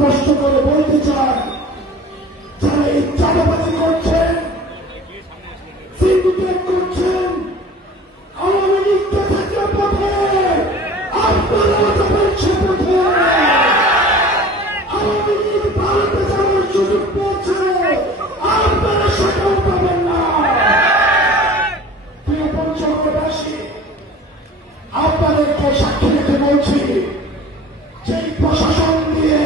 কষ্ট করে বলতে চাই, যারা এই চাঁদাবাজি করছেন, সিন্ডিকেট করছেন, আওয়ামী লীগকে থাকলে পথে আপনারা যাবেন সে পথে। আওয়ামী লীগ ভারতে যাওয়ার সুযোগ পেয়েছে, আপনারা সেটাও পাবেন না। প্রিয় পঞ্চগড়বাসী, আপনাদেরকে সাক্ষী রেখে বলছি, যেই প্রশাসন দিয়ে,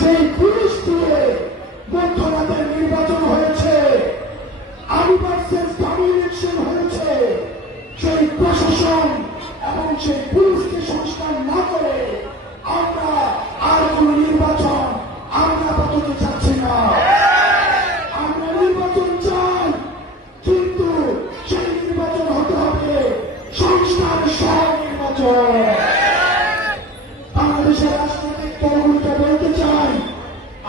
যেই পুলিশ দিয়ে মধ্যরাতের নির্বাচন হয়েছে, ইলেকশন হয়েছে, সেই প্রশাসন এবং সেই পুলিশকে সংস্কার না করে আমরা আর কোন নির্বাচন আমরা আপাতত চাচ্ছি না। আমরা নির্বাচন চাই, কিন্তু সেই নির্বাচন হতে হবে সংস্কার সহ নির্বাচন। বাংলাদেশের রাজনৈতিক দলগুলোকে বলতে চাই,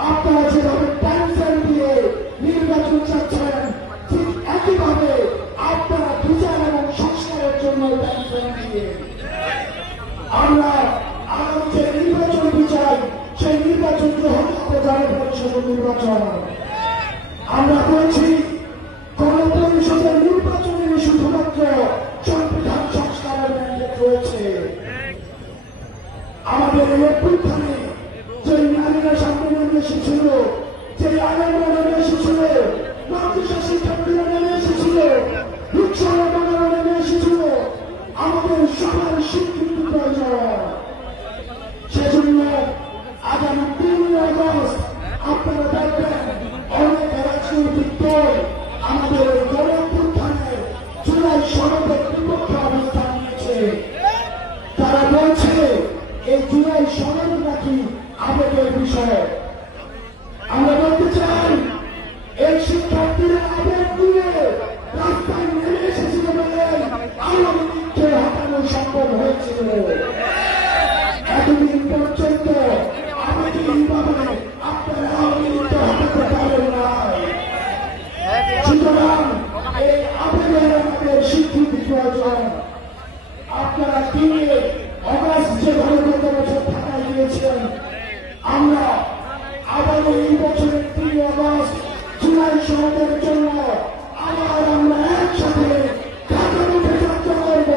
আপনারা যেভাবে টাইম দিয়ে নির্বাচন চাচ্ছেন, ঠিক একইভাবে আপনারা বিচার এবং সংস্কারের জন্য টাইম দিয়ে আমরা আগামী যে নির্বাচন বিচার, সেই নির্বাচন গ্রহণ করতে গণপরিষদ নির্বাচন। আমরা বলছি, গণপরিষদের নির্বাচনের শুধুমাত্র সংবিধান সংস্কারের ম্যান্ডেট রয়েছে। আমাদের এই অভ্যুত্থানে যে নারীরা সামনে নেমে এসেছিল, যে আলেমরা নেমে এসেছিল, মাদ্রাসা শিক্ষার্থীরা নেমে এসেছিল, রিক্সাওয়ালা বাংলা নেমে এসেছিল, আমাদের সবার স্বীকৃতি প্রয়োজন। সেজন্য আগামী 3 আগস্ট আপনারা দেখবেন অনেক রাজনৈতিক দল আমাদের গণ অভ্যুত্থানে জুলাই সনদের বিপক্ষে অবস্থান নিয়েছে। তারা বলছে এই জুলাই সনদ নাকি আবেগের বিষয়। আমরা বলতে চাই, এই শিক্ষার্থীরা আবেগ দিয়ে রাস্তায় নেমে এসেছিল বলে আওয়ামী লীগকে হটানো সম্ভব হয়েছিল। এতদিন পর্যন্ত আবেগহীনভাবে আপনারা আওয়ামী লীগকে হটাতে পারেন নাই। সুতরাং এই আবেগের আমাদের স্বীকৃতি প্রয়োজন। আপনারা 3 আগস্ট যেভাবে গত বছর ঢাকায় গিয়েছেন, আমরা আবারও এই বছরের 3 আগস্ট জুলাই সনদের জন্য আবার আমরা একসাথে ঢাকার উঠে যাত্রা করব।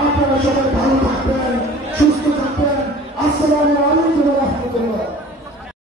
আপনারা সবাই ভালো থাকবেন, সুস্থ থাকবেন। আসসালামু আলাইকুম ওয়া রাহমাতুল্লাহ।